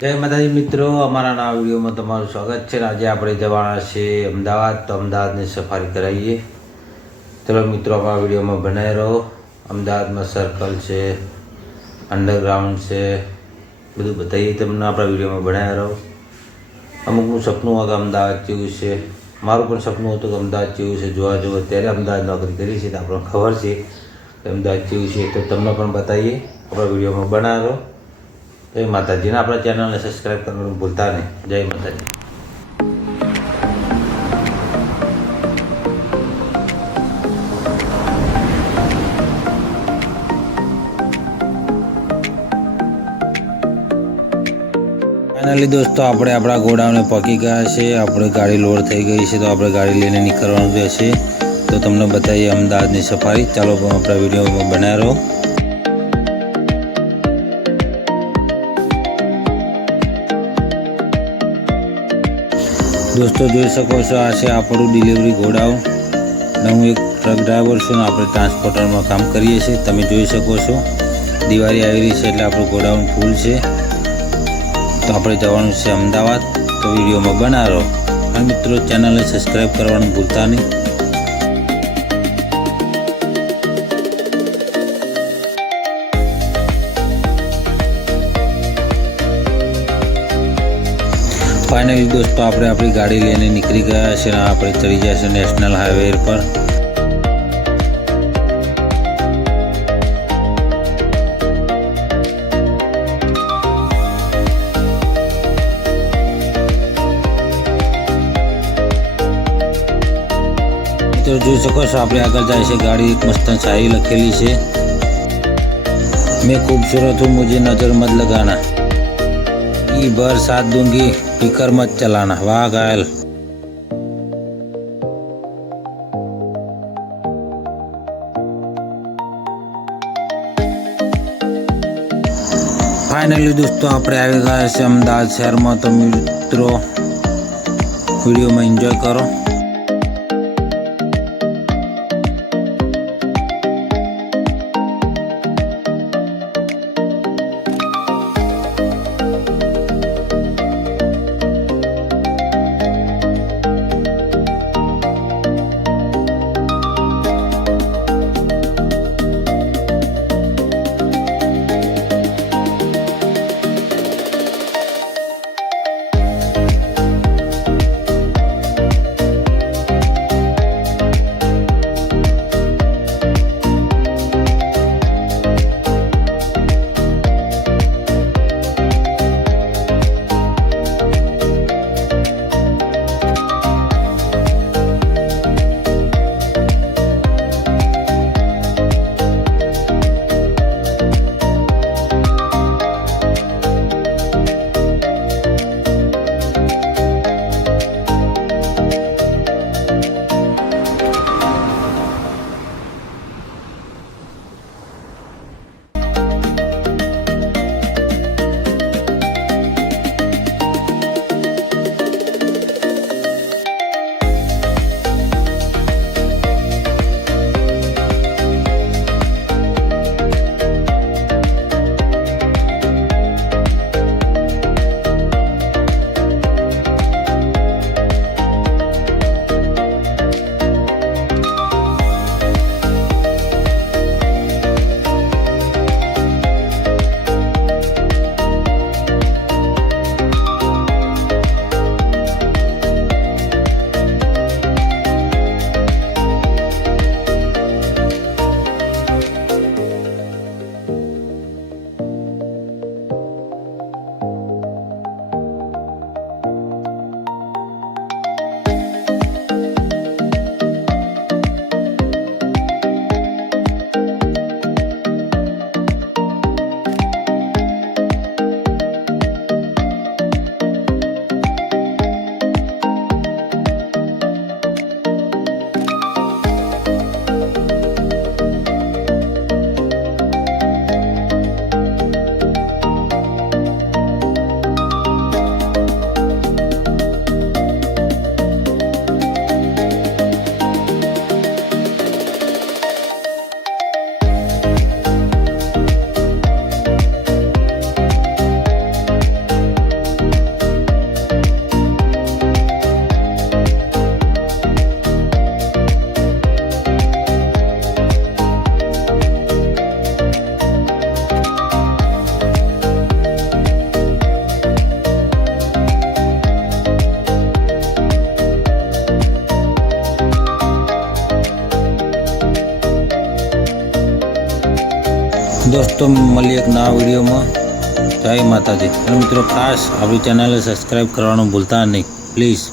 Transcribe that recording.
જય માતાજી મિત્રો, અમારા નવા વિડીયોમાં તમારું સ્વાગત છે. આજે આપણે જવાના છે અમદાવાદ, તો અમદાવાદની સફારી કરાવીએ. ચલો મિત્રો, અમારા વિડીયોમાં બનાવી રહો. અમદાવાદમાં સર્કલ છે, અંડરગ્રાઉન્ડ છે, બધું બતાવીએ તમને. આપણા વિડીયોમાં બનાવી રહો. અમુકનું સપનું હોય કે અમદાવાદ જેવું છે. મારું પણ સપનું હતું કે અમદાવાદ જેવું છે, જોવા જેવું. અત્યારે અમદાવાદ નોકરી કરી છે તો આપણને ખબર છે કે અમદાવાદ જેવું છે, તો તમને પણ બતાવીએ. આપણા વિડીયોમાં બનાવી રહો. જય માતાજી. ને આપણા ચેનલને સબસ્ક્રાઈબ કરવાનું ભૂલતા નહીં. જય માતાજી. ફાઇનલી દોસ્તો, આપણે આપણા ગોડાઉને પહોંચી ગયા છે. આપણે ગાડી લોડ થઈ ગઈ છે, તો આપણે ગાડી લઈને નીકળવાનું રહેશે. તો તમને બતાવીએ અમદાવાદની સફારી. ચાલો આપણા વિડીયોમાં બનાવી રહો. દોસ્તો જોઈ શકો છો, આ છે આપણું ડિલિવરી ગોડાઉન. અને હું એક ટ્રક ડ્રાઈવર છું ને આપણે ટ્રાન્સપોર્ટરમાં કામ કરીએ છીએ. તમે જોઈ શકો છો, દિવાળી આવી રહી છે એટલે આપણું ગોડાઉન ફૂલ છે. તો આપણે જવાનું છે અમદાવાદ. તો વિડીયોમાં બનાવો રહો. અને મિત્રો, ચેનલને સબસ્ક્રાઈબ કરવાનું ભૂલતા નહીં. ફાઇનલી દોસ્તો, આપણે આપણી ગાડી લઈને નીકળી ગયા છે અને આપણે ચડી ગયા છે નેશનલ હાઈવે પર. તો જોઈ શકો છો, આપણે આગળ જાય છે ગાડી. એક મસ્ત શાયરી લખેલી છે, મેં खूबसूरत हूँ मुझे नजर मत लगाना, ई भर साथ दूंगी फिकर मत चलाना. वाह घायल. ફાઇનલી દોસ્તો, આપણે આવી ગયા છે અમદાવાદ શહેરમાં. તો મિત્રો, વિડીયોમાં એન્જોય કરો. દોસ્તો મળીએ એક નવા વિડીયોમાં. જય માતાજી. અને મિત્રો ખાસ આપણી ચેનલને સબસ્ક્રાઈબ કરવાનું ભૂલતા નહીં પ્લીઝ.